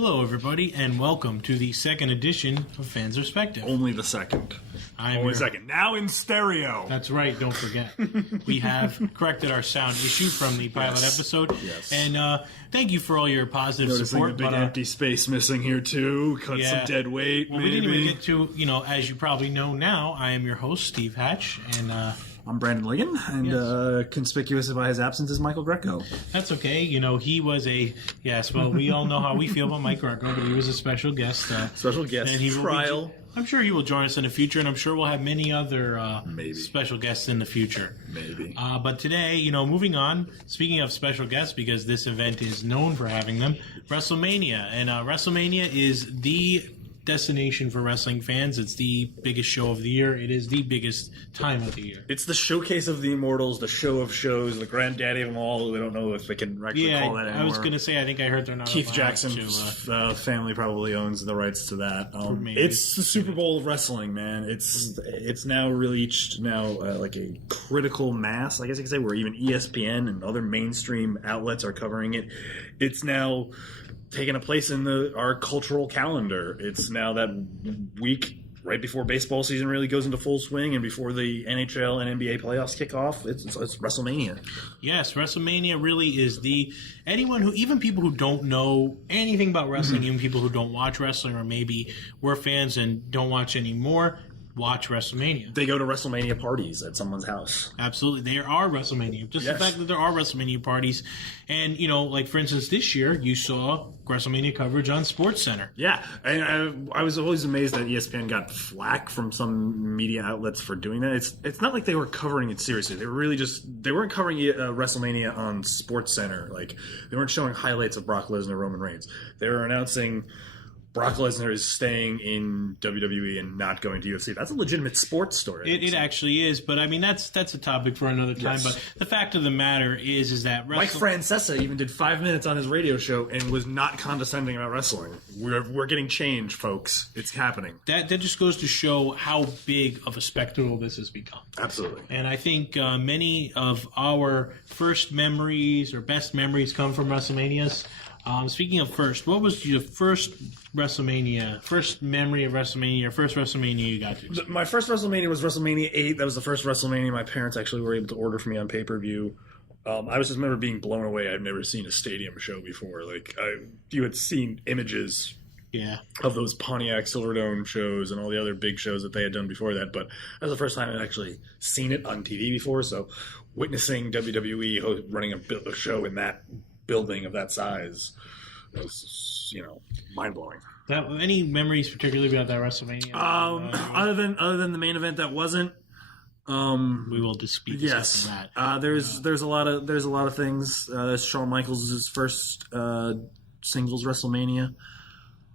Hello, everybody, and welcome to the second edition of Fans Perspective. Only the second. Only second. Now in stereo. That's right, don't forget. We have corrected our sound issue from the pilot episode. Yes. And thank you for all your positive Noticing support. the big empty space missing here, too. Cut some dead weight, well, maybe. we didn't even get to, as you probably know now, I am your host, Steve Hatch, and I'm Brandon Liggan, and conspicuous by his absence is Michael Greco. that's okay. He was we all know how we feel about Mike Greco, but he was a special guest. Special guest and he trial. I'm sure he will join us in the future, and I'm sure we'll have many other special guests in the future. Maybe. But today, moving on, speaking of special guests, because this event is known for having them, WrestleMania. And WrestleMania is the destination for wrestling fans. It's the biggest show of the year. It is the biggest time of the year. It's the showcase of the immortals, the show of shows, the granddaddy of them all. We don't know if they can actually call that anymore. I was going to say, I think I heard they're not Keith Jackson's family probably owns the rights to that. It's the Super Bowl of wrestling, man. It's now reached like a critical mass, I guess you could say, where even ESPN and other mainstream outlets are covering it. It's now taking a place in our cultural calendar. It's now that week right before baseball season really goes into full swing and before the NHL and NBA playoffs kick off. It's WrestleMania. Yes, WrestleMania really is even people who don't know anything about wrestling, even people who don't watch wrestling or maybe were fans and don't watch anymore, watch WrestleMania. They go to WrestleMania parties at someone's house. Absolutely. There are WrestleMania. The fact that there are WrestleMania parties. And, like, for instance, this year, you saw WrestleMania coverage on SportsCenter. Yeah. And I was always amazed that ESPN got flack from some media outlets for doing that. It's not like they were covering it seriously. They were really they weren't covering WrestleMania on SportsCenter. Like, they weren't showing highlights of Brock Lesnar, Roman Reigns. They were announcing Brock Lesnar is staying in WWE and not going to UFC. That's a legitimate sports story. It actually is, but I mean that's a topic for another time. Yes. But the fact of the matter is that Mike Francesa even did 5 minutes on his radio show and was not condescending about wrestling. We're getting change, folks. It's happening. That just goes to show how big of a spectacle this has become. Absolutely. And I think many of our first memories or best memories come from WrestleManias. Speaking of first, what was your first WrestleMania, first memory of WrestleMania, or first WrestleMania you got to? My first WrestleMania was WrestleMania 8. That was the first WrestleMania my parents actually were able to order for me on pay-per-view. I just remember being blown away. I'd never seen a stadium show before. Like, you had seen images of those Pontiac Silverdome shows and all the other big shows that they had done before that, but that was the first time I'd actually seen it on TV before, so witnessing WWE running a show in that building of that size was, mind-blowing. Any memories particularly about that WrestleMania? Other than the main event that wasn't, we will dispute that. There's a lot of things. That's Shawn Michaels' first singles WrestleMania.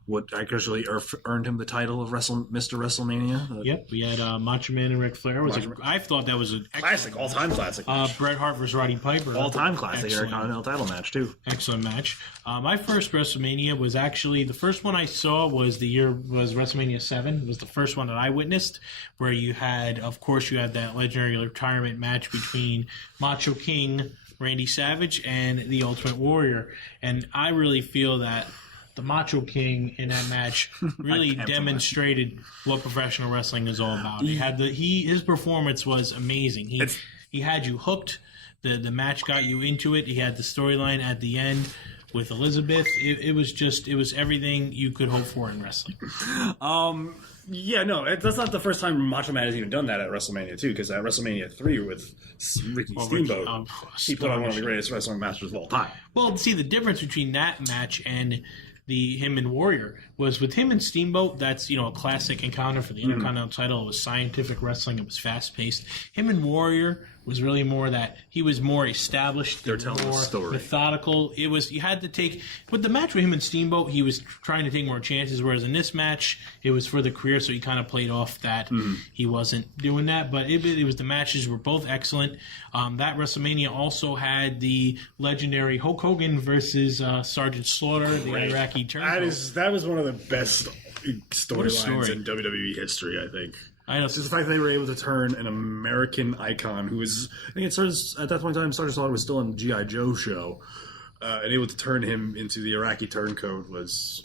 What actually earned him the title of Mr. WrestleMania. Yep, we had Macho Man and Ric Flair. I thought that was an classic, all-time classic. Bret Hart versus Roddy Piper, all-time classic Intercontinental title match too. Excellent match. My first WrestleMania was actually the first one I saw was WrestleMania 7. It was the first one that I witnessed, where you had that legendary retirement match between Macho King Randy Savage and the Ultimate Warrior, and I really feel that the Macho King in that match really demonstrated what professional wrestling is all about. His performance was amazing. He had you hooked. The match got you into it. He had the storyline at the end with Elizabeth. It was everything you could hope for in wrestling. That's not the first time Macho Man has even done that at WrestleMania 2, because at WrestleMania 3 with Ricky Steamboat, he put on one of the greatest wrestling matches of all time. Well, see, the difference between that match and him and Warrior was with him and Steamboat, that's a classic encounter for the Intercontinental title. It was scientific wrestling. It was fast paced. Him and Warrior was really more that he was more established. They're telling a story. Methodical. It was, you had to take, with the match with him and Steamboat, he was trying to take more chances, whereas in this match, it was for the career, so he kind of played off that he wasn't doing that. But it was, the matches were both excellent. That WrestleMania also had the legendary Hulk Hogan versus Sergeant Slaughter, the Iraqi turncoat. That was one of the best storylines in WWE history, I think. I know. It's just the fact that they were able to turn an American icon who was, I think it started, at that point in time, Sergeant Slaughter was still on the G.I. Joe show, and able to turn him into the Iraqi turncoat was,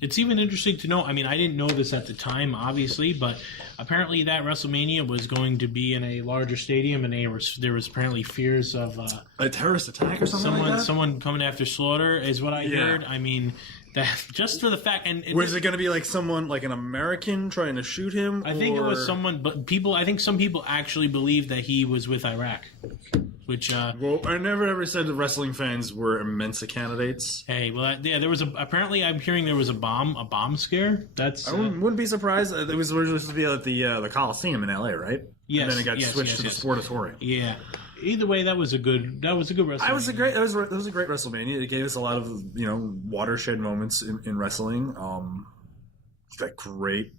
It's even interesting to know. I mean, I didn't know this at the time, obviously, but apparently that WrestleMania was going to be in a larger stadium, and there was apparently fears of a terrorist attack or something like that? Someone coming after Slaughter, is what I Yeah. heard. I mean, that just for the fact, and Was it going to be like someone, like an American trying to shoot him? I think it was someone, but I think some people actually believe that he was with Iraq, which. Well, I never ever said that wrestling fans were Mensa candidates. Hey, well, there was apparently I'm hearing there was a bomb scare. That's I wouldn't be surprised. It was originally supposed to be at the Coliseum in LA, right? Yes. And then it got switched to the Sportatorium. Yeah. Either way, that was a good WrestleMania. That was a great WrestleMania. It gave us a lot of watershed moments in wrestling. That great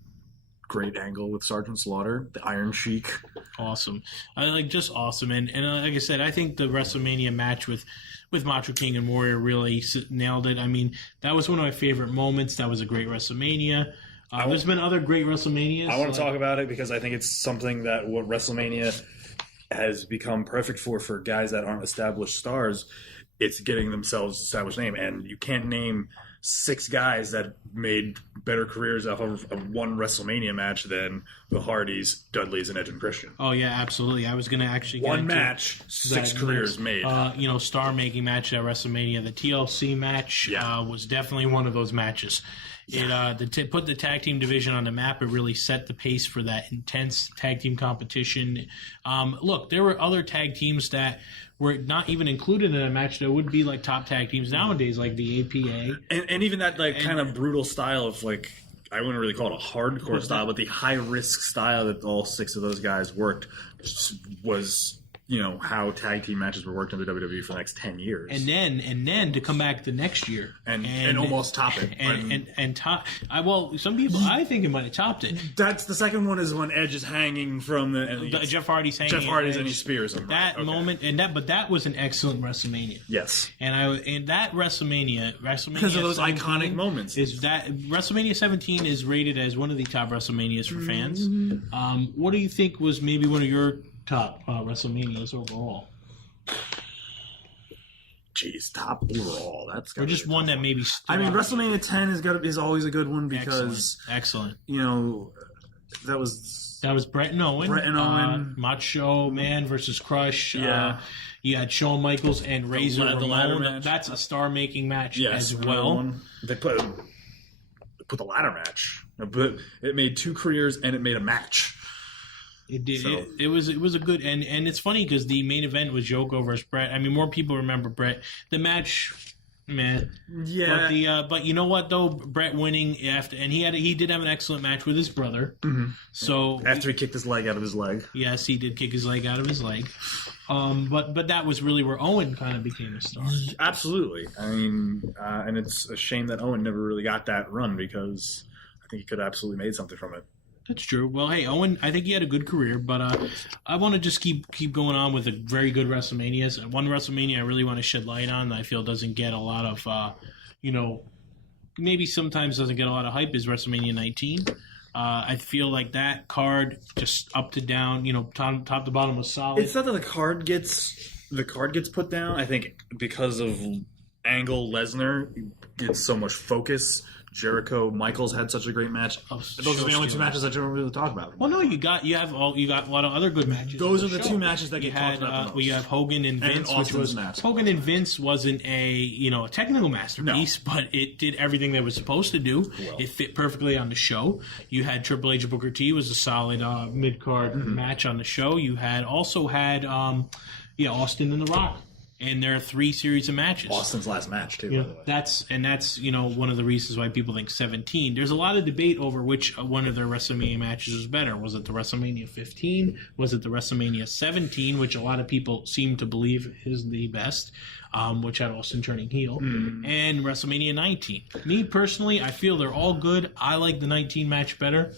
angle with Sergeant Slaughter, the Iron Sheik. Awesome. Just awesome. And like I said, I think the WrestleMania match with Macho King and Warrior really nailed it. I mean, that was one of my favorite moments. That was a great WrestleMania. There's been other great WrestleManias. I want to talk about it because I think it's something that what WrestleMania has become perfect for guys that aren't established stars. It's getting themselves an established name, and you can't name 6 guys that made better careers off of one WrestleMania match than the Hardys, Dudleys, and Edge and Christian. Oh yeah, absolutely. I was going to actually get one match, 6 careers made. Star-making match at WrestleMania. The TLC match was definitely one of those matches. It put the tag team division on the map. It really set the pace for that intense tag team competition. Look, there were other tag teams that were not even included in a match that would be like top tag teams nowadays, like the APA. And even that kind of brutal style of I wouldn't really call it a hardcore style, but the high risk style that all 6 of those guys worked was how tag team matches were worked in the WWE for the next 10 years. And then to come back the next year. And almost top it. And top. Some people, I think it might have topped it. That's the second one is when Edge is hanging from Jeff Hardy's hanging. Jeff Hardy's and he spears him. That moment, but that was an excellent WrestleMania. Yes. And that WrestleMania because of those iconic moments. Is that WrestleMania 17 is rated as one of the top WrestleManias for fans. What do you think was maybe one of your top WrestleManias overall? Jeez, top overall. That's or just one that maybe. WrestleMania 10 is always a good one because excellent. That was Bret and Owen. Macho Man versus Crush. Yeah. You had Shawn Michaels and Razor the ladder Ramon. match. That's a star-making match as well. well. They put the ladder match, but it made 2 careers and it made a match. It did. So. It was a good and it's funny because the main event was Joko versus Bret. I mean, more people remember Bret. The match, man. Yeah. But you know what though, Bret winning after, and he did have an excellent match with his brother. Mm-hmm. So after he kicked his leg out of his leg. Yes, he did kick his leg out of his leg. But that was really where Owen kind of became a star. Absolutely. I mean, and it's a shame that Owen never really got that run because I think he could have absolutely made something from it. That's true. Well, hey, Owen, I think he had a good career, but I want to just keep going on with the very good WrestleManias. One WrestleMania I really want to shed light on that I feel doesn't get a lot of, maybe sometimes doesn't get a lot of hype is WrestleMania 19. I feel like that card, just up to down, top to bottom was solid. It's not that the card gets put down. I think because of Angle Lesnar gets so much focus. Jericho Michaels had such a great match. Those are the only 2 matches I don't really talk about. Well, no, you got a lot of other good matches. Those are the 2 matches that get talked about the most. Well, you have Hogan and Vince, which was match. Hogan and Vince wasn't a technical masterpiece, but it did everything they were supposed to do. Well. It fit perfectly on the show. You had Triple H and Booker T was a solid mid card match on the show. You also had Austin and The Rock. And there are 3 series of matches. Austin's last match, too, by the way. That's one of the reasons why people think 17. There's a lot of debate over which one of their WrestleMania matches was better. Was it the WrestleMania 15? Was it the WrestleMania 17, which a lot of people seem to believe is the best, which had Austin turning heel, and WrestleMania 19. Me, personally, I feel they're all good. I like the 19 match better.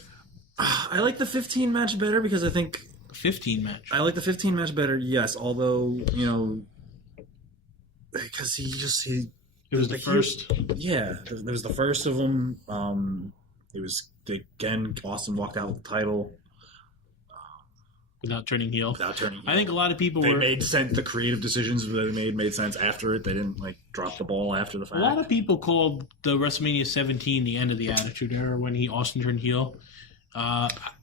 I like the 15 match better because I think... 15 match. I like the 15 match better, yes, although, because it was the first. It was the first of them. It was again. Austin walked out with the title. without turning heel. Without turning heel. I think a lot of people they made sense. The creative decisions that they made sense after it. They didn't like drop the ball after the fact. A lot of people called the WrestleMania 17 the end of the Attitude Era when Austin turned heel.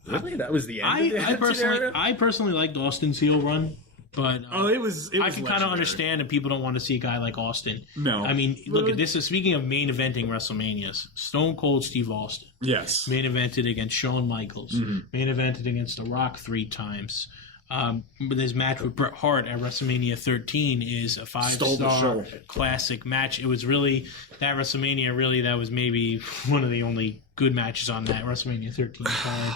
Really, that was the end. I personally liked Austin's heel run, but it was I can kind of understand if people don't want to see a guy like Austin. No, I mean, look at this. Speaking of main eventing WrestleManias, Stone Cold Steve Austin, yes, main evented against Shawn Michaels, main evented against The Rock 3 times. But his match with Bret Hart at WrestleMania 13 is a 5-star classic match. It was really that WrestleMania. Really, that was maybe one of the only good matches on that WrestleMania 13 card.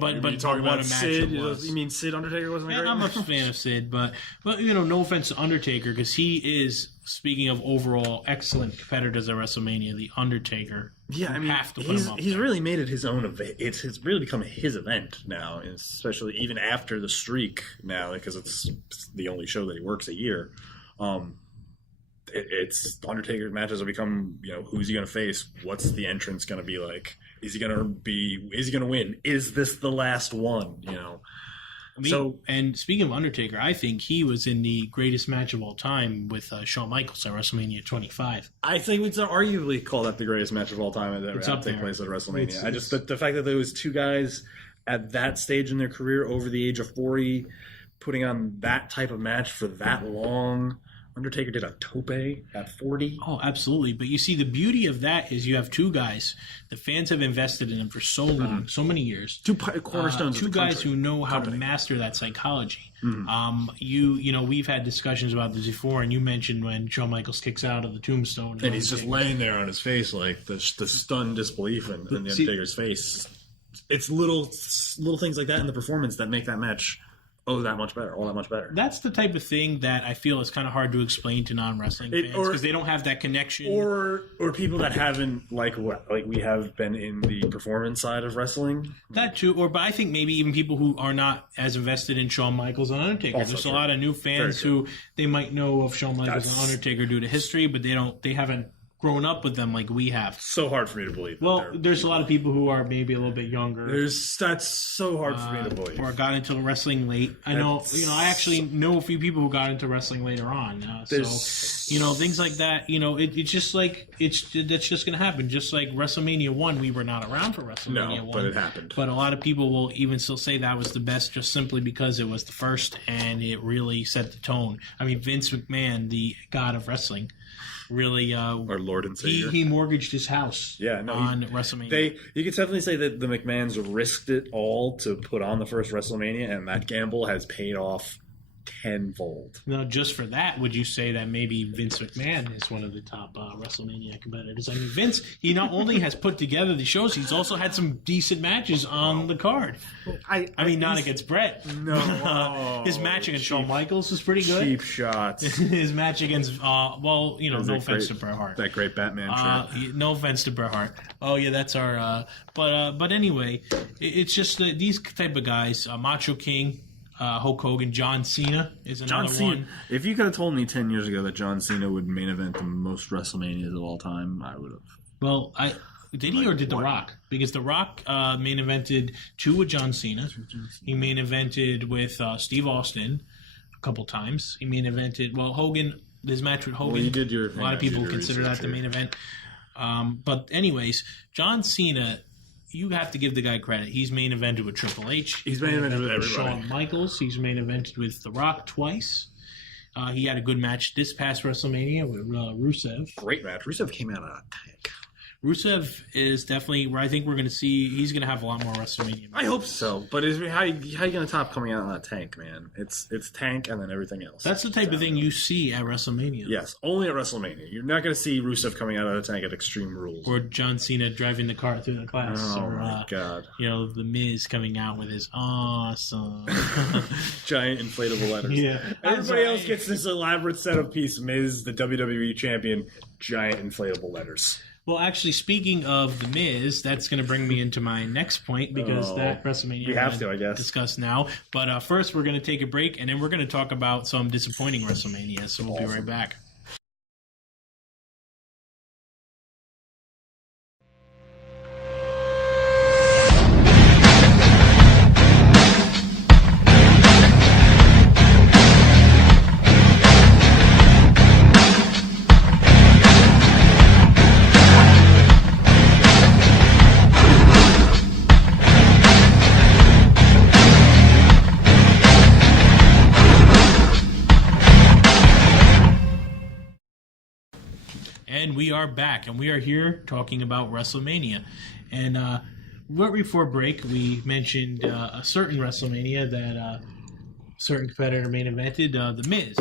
But you talking about Sid? You mean Sid Undertaker wasn't a great I'm match? a fan of Sid, but no offense to Undertaker, because he is, speaking of overall excellent competitors at WrestleMania, the Undertaker. Yeah, I mean, have to put him up he's there. really made it his own event. It's really become his event now, especially even after the streak now, because it's the only show that he works a year. It's Undertaker's matches have become, who's he going to face? What's the entrance going to be like? Is he going to win? Is this the last one? And speaking of Undertaker, I think he was in the greatest match of all time with Shawn Michaels at WrestleMania 25. I think we'd arguably call that the greatest match of all time that ever take place at WrestleMania. The fact that there was two guys at that stage in their career over the age of 40 putting on that type of match for that long. Undertaker did a tope at 40. Oh, absolutely. But you see, the beauty of that is you have two guys. The fans have invested in him for so long, so many years. Two cornerstones. Two guys who know how to master that psychology. We've had discussions about this before, and you mentioned when Shawn Michaels kicks out of the tombstone. And he's just laying there on his face, like the stunned disbelief in the Undertaker's face. It's little things like that in the performance that make that match all that much better. That's the type of thing that I feel is kind of hard to explain to non-wrestling fans because they don't have that connection. Or people that haven't, like we have been in the performance side of wrestling. That too. But I think maybe even people who are not as invested in Shawn Michaels and Undertaker. There's a lot of new fans who they might know of Shawn Michaels and Undertaker due to history, but they haven't grown up with them like we have. So hard for me to believe. Well, there's a lot of people who are maybe a little bit younger. That's so hard for me to believe. Or got into wrestling late. I know, I actually know a few people who got into wrestling later on. Things like that. It's just like that's just going to happen. Just like WrestleMania 1, we were not around for WrestleMania 1, but it happened. But a lot of people will even still say that was the best, just simply because it was the first and it really set the tone. I mean, Vince McMahon, the god of wrestling, really our Lord and Savior. He mortgaged his house on WrestleMania. You could definitely say that the McMahons risked it all to put on the first WrestleMania, and that gamble has paid off tenfold. Now, just for that, would you say that maybe Vince McMahon is one of the top WrestleMania competitors? I mean, Vince, he not only has put together the shows, he's also had some decent matches on the card. I mean, not against Brett. No. His match against Shawn Michaels was pretty good. Cheap shots. His match against, no offense to Bret Hart. That great Batman trick. No offense to Bret Hart. Oh, yeah, that's our... But anyway, it's just these type of guys, Macho King... Hulk Hogan, John Cena is another one. If you could have told me 10 years ago that John Cena would main event the most WrestleManias of all time, I would have. Well, did he or did The Rock? Because The Rock main evented 2 with John Cena. He main evented with Steve Austin a couple times. He main evented, Hogan, his match with Hogan. Well, you did your a lot of people consider that the main event. But anyways, John Cena... You have to give the guy credit. He's main evented with Triple H. He's main evented with everybody. Shawn Michaels. He's main evented with The Rock twice. He had a good match this past WrestleMania with Rusev. Great match. Rusev came out of a tank. Rusev is definitely where I think we're going to see. He's going to have a lot more WrestleMania matches. I hope so. But how are you going to top coming out on that tank, man? It's tank and then everything else. That's the type of thing you see at WrestleMania. Yes, only at WrestleMania. You're not going to see Rusev coming out of the tank at Extreme Rules. Or John Cena driving the car through the class. Oh, my God. The Miz coming out with his awesome giant inflatable letters. Yeah. Everybody else gets this elaborate set of piece. Miz, the WWE champion, giant inflatable letters. Well, actually, speaking of The Miz, that's going to bring me into my next point because that WrestleMania we have to, I guess, discuss now. But first, we're going to take a break, and then we're going to talk about some disappointing WrestleMania. So we'll be right back. And we are back, and we are here talking about WrestleMania. And right before break, we mentioned a certain WrestleMania that a certain competitor main evented, The Miz.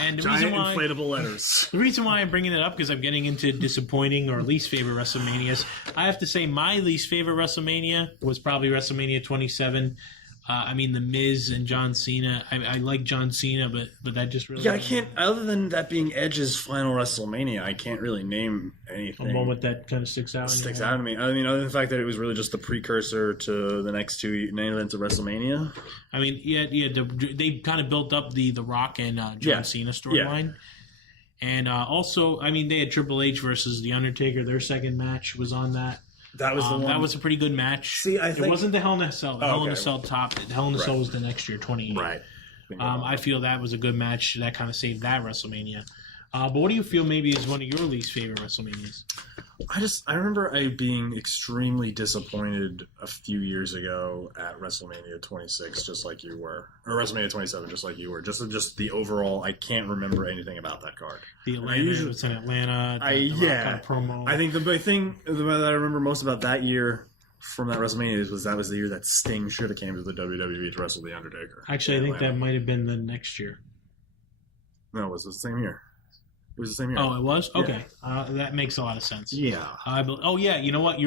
And the Giant reason why, inflatable letters. the reason why I'm bringing it up, because I'm getting into disappointing or least favorite WrestleManias. I have to say my least favorite WrestleMania was probably WrestleMania 27. The Miz and John Cena. I like John Cena, but that just really... Yeah, I can't... Other than that being Edge's final WrestleMania, I can't really name anything. A moment that kind of sticks out. Sticks out to me. I mean, other than the fact that it was really just the precursor to the next two main events of WrestleMania. I mean, they kind of built up the Rock and John Cena storyline. And also, I mean, they had Triple H versus The Undertaker. Their second match was on that. That was the one. That was a pretty good match. See, I think... It wasn't the Hell in a Cell. The Hell in a Cell topped it. The Hell in a Cell was the next year, 28. Right. I feel that was a good match. That kind of saved that WrestleMania. But what do you feel maybe is one of your least favorite WrestleManias? I remember being extremely disappointed a few years ago at WrestleMania 26, just like you were, or WrestleMania 27, just like you were. Just the overall. I can't remember anything about that card. The Atlanta, it's in Atlanta. The kind of promo. I think the big thing that I remember most about that year from that WrestleMania was that was the year that Sting should have came to the WWE to wrestle the Undertaker. Actually, I think that might have been the next year. No, it was the same year. It was the same year. Oh, it was? Yeah. Okay. That makes a lot of sense. Yeah. You know what?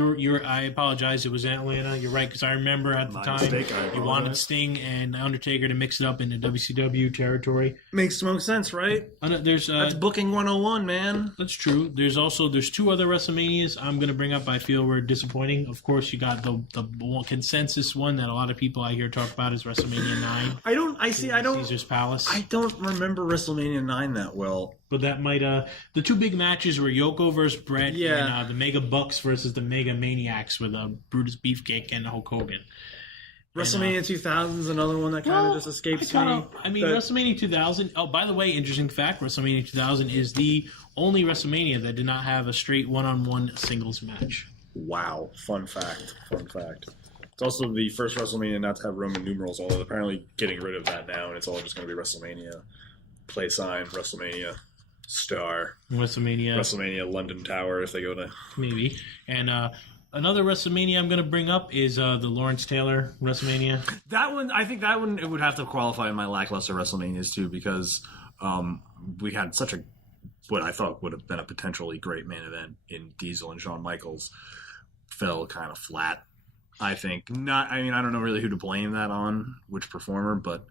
I apologize. It was in Atlanta. You're right, because I remember at the time you wanted Sting and Undertaker to mix it up into WCW territory. Makes most sense, right? That's booking 101, man. That's true. There's two other WrestleManias I'm going to bring up I feel were disappointing. Of course, you got the consensus one that a lot of people I hear talk about is WrestleMania 9. Caesar's Palace. I don't remember WrestleMania 9 that well. But that might the two big matches were Yoko versus Brett and the Mega Bucks versus the Mega Maniacs with Brutus Beefcake and Hulk Hogan. WrestleMania 2000 is another one that kind of just escapes me. WrestleMania 2000. Oh, by the way, interesting fact: WrestleMania 2000 is the only WrestleMania that did not have a straight one-on-one singles match. Wow! Fun fact. It's also the first WrestleMania not to have Roman numerals, although apparently getting rid of that now, and it's all just going to be WrestleMania. Play sign, WrestleMania, Star, WrestleMania London Tower if they go to... Maybe. And another WrestleMania I'm going to bring up is the Lawrence Taylor WrestleMania. I think that one it would have to qualify in my lackluster WrestleManias too, because we had such a, what I thought would have been a potentially great main event in Diesel and Shawn Michaels fell kind of flat, I think. I don't know really who to blame that on, which performer, but...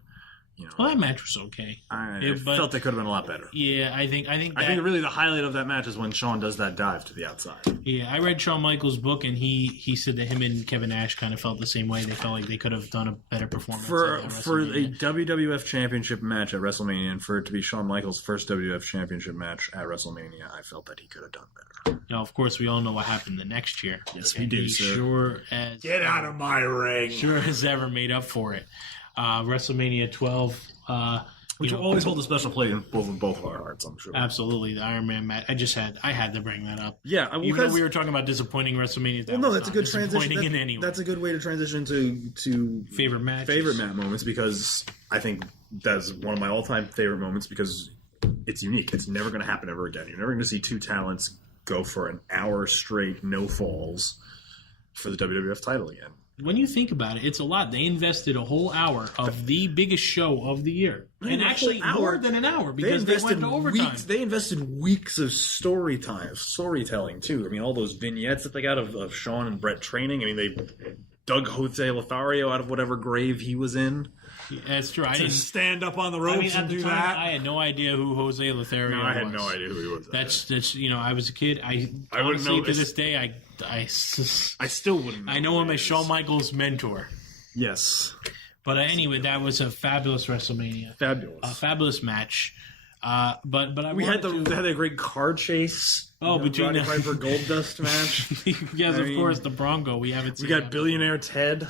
that match was okay. I felt it could have been a lot better. Yeah, I think really the highlight of that match is when Shawn does that dive to the outside. Yeah, I read Shawn Michaels' book, and he said that him and Kevin Nash kind of felt the same way. They felt like they could have done a better performance for a WWF Championship match at WrestleMania, and for it to be Shawn Michaels' first WWF Championship match at WrestleMania. I felt that he could have done better. Now, of course, we all know what happened the next year. Yes, we do, sir. Get out of my ring. Sure as ever made up for it. WrestleMania 12. Which will always hold a special place in both of our hearts, I'm sure. Absolutely, the Iron Man match. I had to bring that up. Yeah, even though we were talking about disappointing WrestleManias. Well, no, that's a good transition. That's a good way to transition to favorite matches, favorite match moments, because I think that's one of my all-time favorite moments because it's unique. It's never going to happen ever again. You're never going to see two talents go for an hour straight, no falls, for the WWF title again. When you think about it, it's a lot. They invested a whole hour of the biggest show of the year. And actually more than an hour because they went to overtime. They invested weeks of storytelling, too. I mean, all those vignettes that they got of Shawn and Brett training. I mean, they dug Jose Lothario out of whatever grave he was in. Yeah, that's true. I didn't stand up on the ropes and do that. I had no idea who Jose Lothario was. I had no idea who he was. That's I was a kid. I wouldn't know. To this day, I still wouldn't know. I know him as Shawn Michaels' mentor. Yes. But anyway, that was a fabulous WrestleMania. Fabulous. A fabulous match. But we had a great car chase. Oh, between the Piper Goldust match. Yes, of course, the Bronco. We haven't seen. We got Billionaire Ted.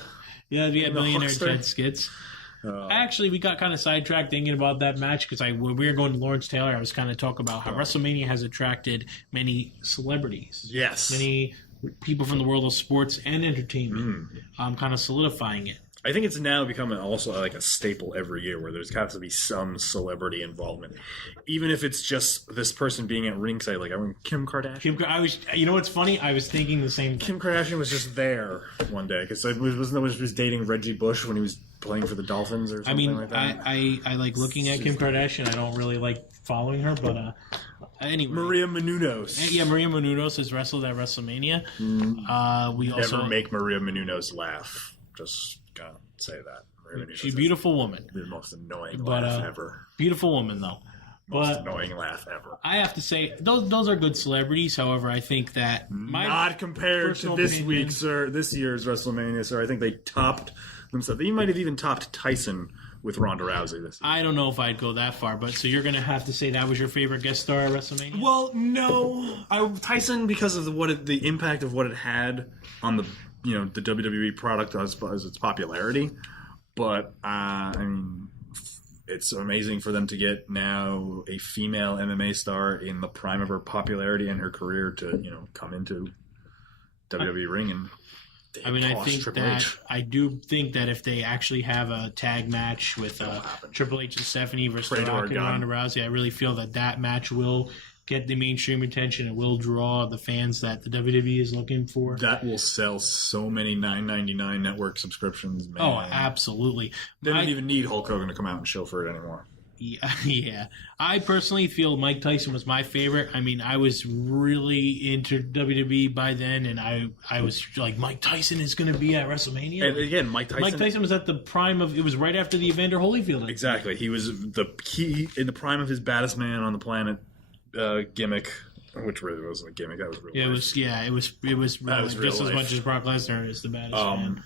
Yeah, we had Billionaire Ted skits. Actually, we got kind of sidetracked thinking about that match because when we were going to Lawrence Taylor, I was kind of talking about how WrestleMania has attracted many celebrities. Yes. Many people from the world of sports and entertainment. Kind of solidifying it. I think it's now becoming also like a staple every year where there's got to be some celebrity involvement, even if it's just this person being at ringside. Like I mean, Kim Kardashian. You know what's funny? I was thinking the same thing. Kim Kardashian was just there one day because was dating Reggie Bush when he was playing for the Dolphins or something like that. I like looking at Kim Kardashian. I don't really like following her, but anyway. Maria Menounos. Yeah, Maria Menounos has wrestled at WrestleMania. We Never also make Maria Menounos laugh. Just gotta say that. She's a beautiful woman. The most annoying laugh ever. Beautiful woman, though. Most annoying laugh ever. I have to say, those are good celebrities. However, I think that not compared to this year's WrestleMania, sir. I think they topped themselves. They might have even topped Tyson with Ronda Rousey this year. I don't know if I'd go that far, but so you're going to have to say that was your favorite guest star at WrestleMania? Well, no, Tyson because of the impact of what it had on the WWE product as its popularity. But I mean, it's amazing for them to get now a female MMA star in the prime of her popularity and her career to come into WWE ring and. I do think that if they actually have a tag match with Triple H and Stephanie versus The Rock and Ronda Rousey, I really feel that match will get the mainstream attention and will draw the fans that the WWE is looking for. That will sell so many $9.99 network subscriptions, man. Oh, absolutely. They don't even need Hulk Hogan to come out and show for it anymore. Yeah. I personally feel Mike Tyson was my favorite. I mean, I was really into WWE by then, and I was like, Mike Tyson is going to be at WrestleMania. And again, Mike Tyson was at the prime of, it was right after the Evander Holyfield. Exactly. He was in the prime of his baddest man on the planet gimmick, which really wasn't a gimmick. That was real. It was really, just as much as Brock Lesnar is the baddest man.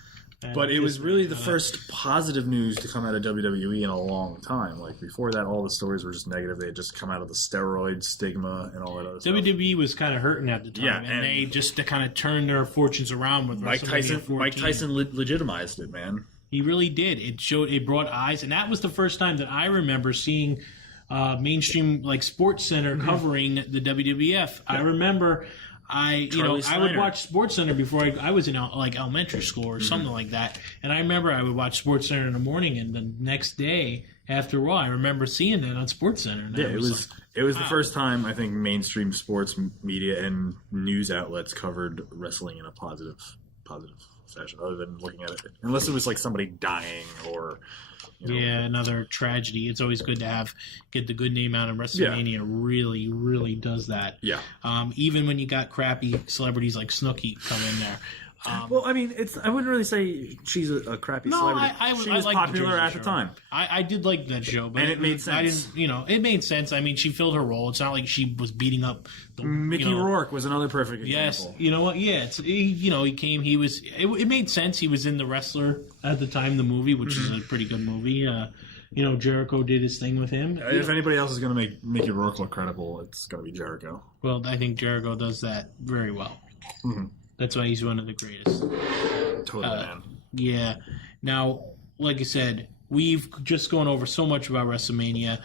But it was really the first positive news to come out of WWE in a long time. Like before that, all the stories were just negative. They had just come out of the steroid stigma and all that other stuff. WWE was kind of hurting at the time, and they just kind of turned their fortunes around with Mike Tyson. Mike Tyson legitimized it, man. He really did. It brought eyes, and that was the first time that I remember seeing mainstream like Sports Center covering the WWF. Yeah. I remember. I would watch SportsCenter before I was in elementary school or something like that, and I remember I would watch SportsCenter in the morning, and the next day after Raw, I remember seeing that on SportsCenter. Yeah, it was the first time I think mainstream sports media and news outlets covered wrestling in a positive fashion, other than looking at it, unless it was like somebody dying or. Another tragedy. It's always good to get the good name out of WrestleMania. Really, really does that. Yeah. Even when you got crappy celebrities like Snooki come in there. Well, I mean, I wouldn't really say she's a crappy celebrity. She was popular at the time. I did like that show, but and it made sense. It made sense. I mean, she filled her role. It's not like she was beating up. Mickey Rourke was another perfect example. Yes, you know what? Yeah, he came. He was. It made sense. He was in The Wrestler at the time, the movie, which is a pretty good movie. Jericho did his thing with him. If anybody else is going to make Mickey Rourke look credible, it's going to be Jericho. Well, I think Jericho does that very well. Mm-hmm. That's why he's one of the greatest. Totally, man. Yeah. Now, like I said, we've just gone over so much about WrestleMania.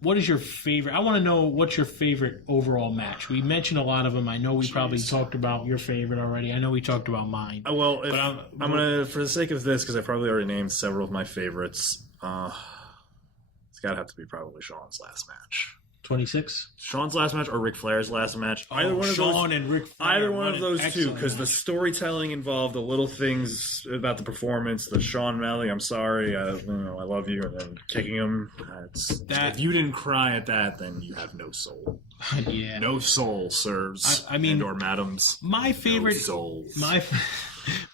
What is your favorite? I want to know what's your favorite overall match. We mentioned a lot of them. I know we probably talked about your favorite already. I know we talked about mine. Well, I'm going to, for the sake of this, because I probably already named several of my favorites, it's got to have to be probably Shawn's last match. 26? Shawn's last match or Ric Flair's last match? Either one of those. And Ric Flair. Either one of those two, because the storytelling involved, the little things about the performance, the Shawn O'Malley, I'm sorry, I love you, and then kicking him. If you didn't cry at that, then you have no soul. Yeah. No soul, sirs. And/or madams. My favorite. No souls.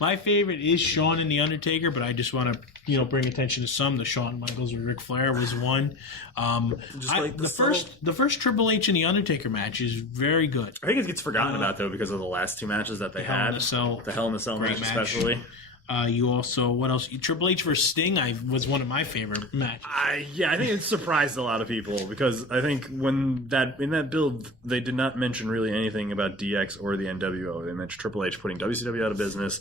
My favorite is Shawn and The Undertaker, but I just want to bring attention to some. The Shawn Michaels with Ric Flair was one. The first Triple H and The Undertaker match is very good. I think it gets forgotten about though because of the last two matches that they had. The Hell in a Cell match especially. You also, what else? Triple H vs. Sting was one of my favorite matches. I think it surprised a lot of people because I think in that build, they did not mention really anything about DX or the NWO. They mentioned Triple H putting WCW out of business.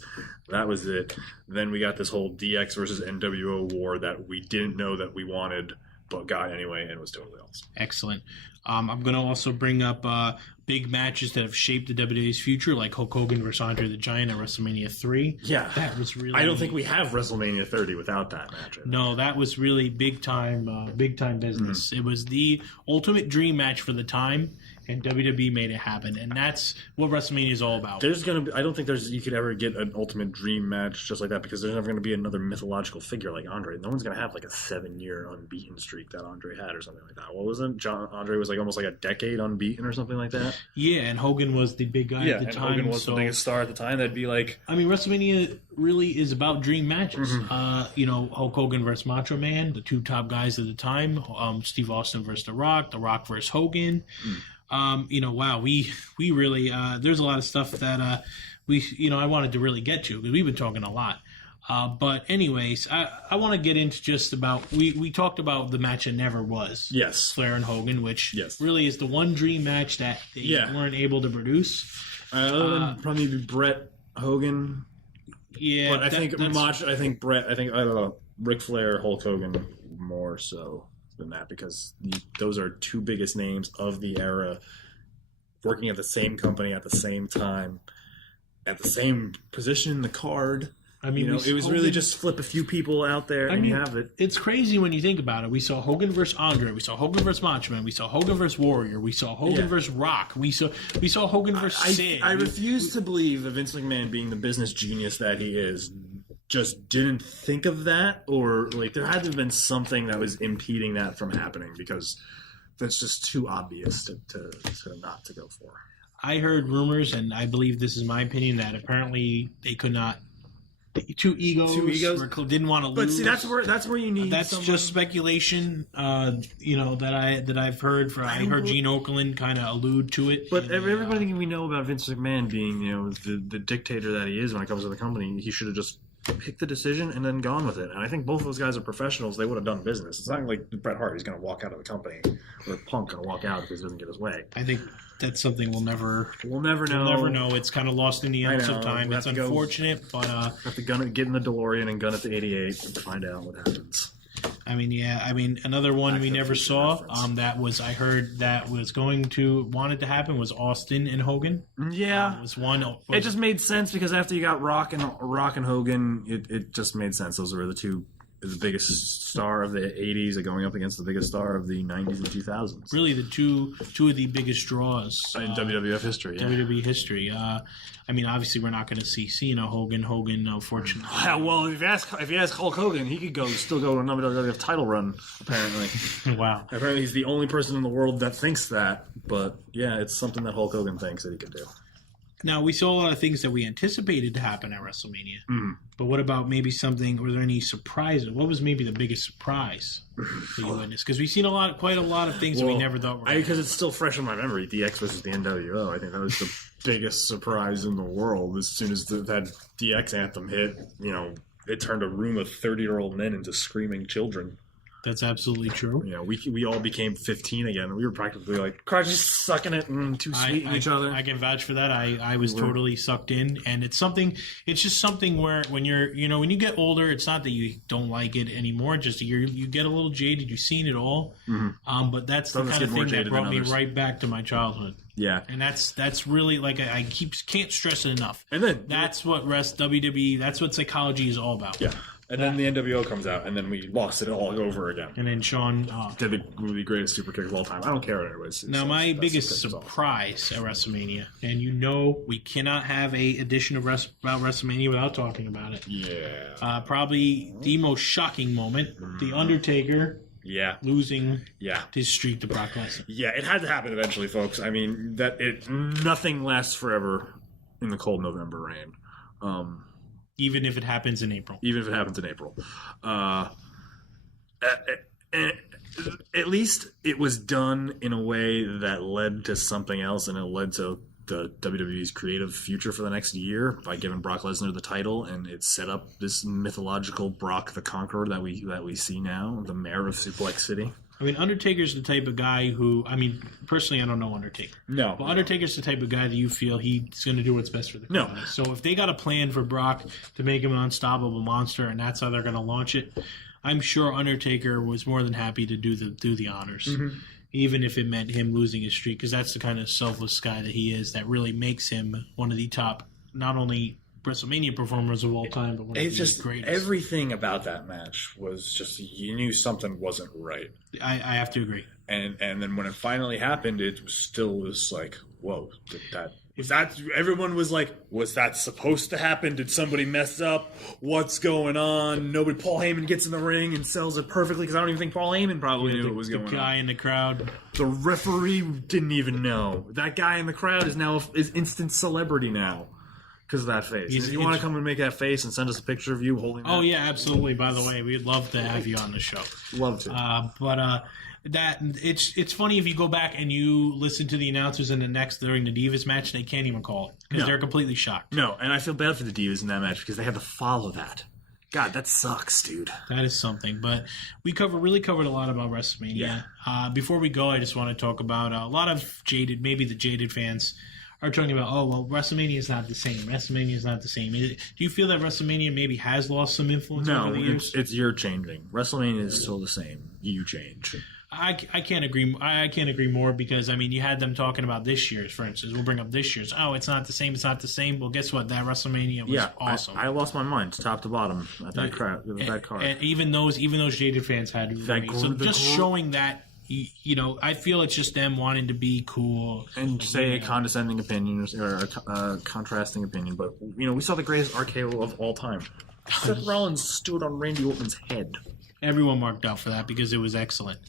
That was it. Then we got this whole DX versus NWO war that we didn't know that we wanted, but got anyway, and was totally awesome. Excellent. I'm going to also bring up big matches that have shaped the WWE's future, like Hulk Hogan versus Andre the Giant at WrestleMania 3. Yeah. That was really... I don't think we have WrestleMania 30 without that match. No, that was really big time business. It was the ultimate dream match for the time, and WWE made it happen, and that's what WrestleMania is all about. I don't think you could ever get an ultimate dream match just like that, because there's never going to be another mythological figure like Andre. No one's going to have like a 7-year unbeaten streak that Andre had or something like that. What was it? Andre was like almost like a decade unbeaten or something like that. Yeah, and Hogan was the big guy at the time. Hogan was the biggest star at the time. That'd be like... I mean, WrestleMania really is about dream matches. Hulk Hogan versus Macho Man, the two top guys at the time. Steve Austin versus The Rock versus Hogan. Wow, we really there's a lot of stuff that I wanted to really get to because we've been talking a lot. But anyways, I want to get into just about we talked about the match that never was. Yes, Flair and Hogan, which really is the one dream match that they weren't able to produce. Other than probably Bret Hogan. Yeah, but I think Ric Flair, Hulk Hogan more so than that, because those are two biggest names of the era working at the same company at the same time at the same position in the card. I mean, it was really just flip a few people out there and you have it. It's crazy when you think about it. We saw Hogan versus Andre. We saw Hogan versus Macho Man. We saw Hogan versus Warrior. We saw Hogan versus Rock. We saw Hogan versus Sid. I refuse to believe that Vince McMahon, being the business genius that he is, just didn't think of that, or like there had to have been something that was impeding that from happening, because that's just too obvious to not to go for. I heard rumors, and I believe this is my opinion, that apparently they could not. Two egos didn't want to lose. But see, that's where you need. That's just speculation. That I've heard. I heard Gene Okerlund kind of allude to it. But everybody we know about Vince McMahon being, the dictator that he is when it comes to the company, he should have just picked the decision and then gone with it. And I think both of those guys are professionals. They would have done business. It's not like Bret Hart is going to walk out of the company, or Punk going to walk out because he doesn't get his way. I think that's something we'll never know. We'll never know. It's kind of lost in the annals of time. It's unfortunate, but have to get in the DeLorean and gun it to 88 and find out what happens. Another one we never saw. I heard that wanted to happen was Austin and Hogan. Yeah, was one. It just made sense because after you got Rock and Hogan, it just made sense. Those were the biggest star of the 80s going up against the biggest star of the 90s and 2000s. Really, the two of the biggest draws in WWF history. WWE history. Obviously, we're not going to see Cena, Hogan, unfortunately. Well, if you ask Hulk Hogan, he could still go to another WWF title run, apparently. Wow. Apparently, he's the only person in the world that thinks that. But, yeah, it's something that Hulk Hogan thinks that he could do. Now, we saw a lot of things that we anticipated to happen at WrestleMania. But what about maybe something, were there any surprises? What was maybe the biggest surprise that you witnessed? Because we've seen quite a lot of things that we never thought were because it's still fresh in my memory, DX versus the NWO. I think that was the biggest surprise in the world. As soon as that DX anthem hit, it turned a room of 30-year-old men into screaming children. That's absolutely true. We all became 15 again. We were practically like just sucking it and too sweet in each other. I can vouch for that. I was totally sucked in, and it's just something where when when you get older, it's not that you don't like it anymore. Just you get a little jaded. You've seen it all, but that's the kind of thing that brought me right back to my childhood. Yeah, and that's really like I can't stress it enough. And then that's what WWE. That's what psychology is all about. Yeah. And then the NWO comes out, and then we lost it all over again. And then Sean did the greatest super kick of all time. I don't care what it was. Now, my biggest surprise at WrestleMania, and we cannot have a edition of about WrestleMania without talking about it. Yeah. Probably the most shocking moment: The Undertaker. Yeah. Losing his streak to Brock Lesnar. Yeah, it had to happen eventually, folks. I mean, nothing lasts forever in the cold November rain. Even if it happens in April. At least it was done in a way that led to something else, and it led to the WWE's creative future for the next year by giving Brock Lesnar the title, and it set up this mythological Brock the Conqueror that we see now, the mayor of Suplex City. Undertaker's the type of guy who, personally, I don't know Undertaker. No. But Undertaker's the type of guy that you feel he's going to do what's best for the company. No. So if they got a plan for Brock to make him an unstoppable monster, and that's how they're going to launch it, I'm sure Undertaker was more than happy to do the honors. even if it meant him losing his streak, because that's the kind of selfless guy that he is that really makes him one of the top, not only WrestleMania performers of all time, but one of the greatest. Everything about that match was just, you knew something wasn't right. I have to agree. And then when it finally happened, it was like, whoa, everyone was like, was that supposed to happen? Did somebody mess up? What's going on? Paul Heyman gets in the ring and sells it perfectly, because I don't even think Paul Heyman probably knew what was going on. The guy in the crowd. The referee didn't even know. That guy in the crowd is instant celebrity now. Because of that face. If you want to come and make that face and send us a picture of you holding that. Oh, yeah, absolutely. By the way, we'd love to have you on the show. Love to. But it's funny if you go back and you listen to the announcers in the next during the Divas match, they can't even call it because they're completely shocked. No, and I feel bad for the Divas in that match because they had to follow that. God, that sucks, dude. That is something. But we really covered a lot about WrestleMania. Yeah. Before we go, I just want to talk about a lot of the jaded fans are talking about, WrestleMania is not the same. WrestleMania is not the same. Do you feel that WrestleMania maybe has lost some influence over the years? It's you're changing. WrestleMania is still the same. You change. I can't agree. I can't agree more because you had them talking about this year's, for instance. We'll bring up this year's. Oh, it's not the same. It's not the same. Well, guess what? That WrestleMania was awesome. I lost my mind, top to bottom, at that crowd, that card. And even those jaded fans had showing that. I feel it's just them wanting to be cool and say a condescending opinion or a contrasting opinion. But we saw the greatest RKO of all time. Seth Rollins stood on Randy Orton's head. Everyone marked out for that because it was excellent.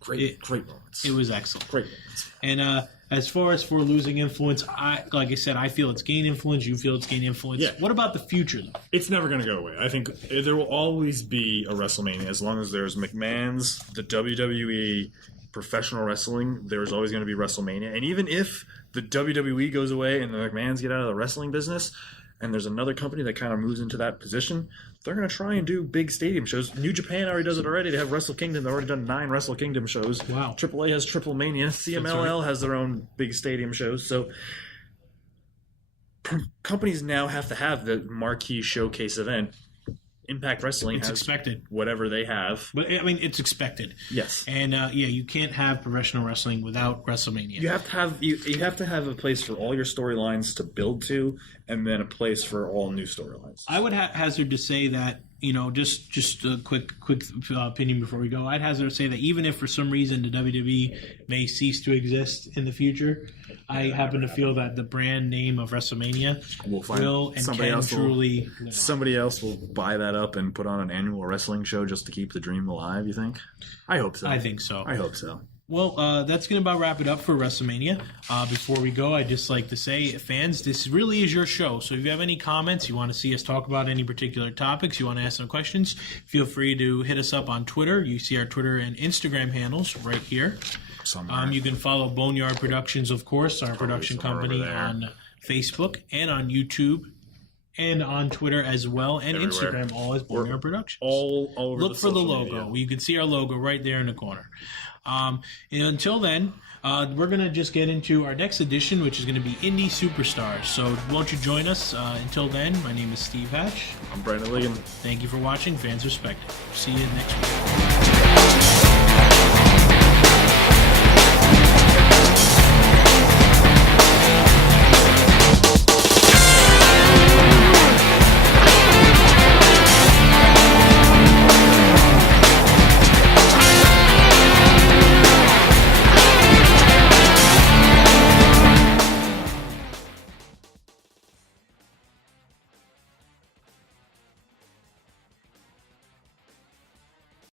Great moments. It was excellent. Great moments. And as far as for losing influence, like I said, I feel it's gained influence. You feel it's gained influence. Yeah. What about the future, though? It's never going to go away. I think there will always be a WrestleMania as long as there's McMahon's, the WWE, professional wrestling. There's always going to be WrestleMania. And even if the WWE goes away and the McMahons get out of the wrestling business, and there's another company that kind of moves into that position, they're going to try and do big stadium shows. New Japan already does it already. They have Wrestle Kingdom. They've already done 9 Wrestle Kingdom shows. Wow. AAA has Triple Mania. CMLL has their own big stadium shows. So companies now have to have the marquee showcase event. Impact Wrestling has expected. Whatever they have. But, it's expected. Yes. And, you can't have professional wrestling without WrestleMania. You have to have a place for all your storylines to build to, and then a place for all new storylines. I would hazard to say that, just a quick opinion before we go. I'd hazard to say that even if for some reason the WWE may cease to exist in the future, I happen to feel that the brand name of WrestleMania will and can truly... Somebody else will buy that up and put on an annual wrestling show just to keep the dream alive, you think? I hope so. I think so. I hope so. Well, that's going to about wrap it up for WrestleMania. Before we go, I'd just like to say, fans, this really is your show. So if you have any comments, you want to see us talk about any particular topics, you want to ask some questions, feel free to hit us up on Twitter. You see our Twitter and Instagram handles right here. You can follow Boneyard Productions, of course, our production company, on Facebook and on YouTube. And on Twitter as well, and everywhere. Instagram, all as Boneyard Productions. All over. Look for the logo. You can see our logo right there in the corner. And until then, we're going to just get into our next edition, which is going to be Indie Superstars. So won't you join us? Until then, my name is Steve Hatch. I'm Brandon Liggan. Thank you for watching. Fans Respected. See you next week.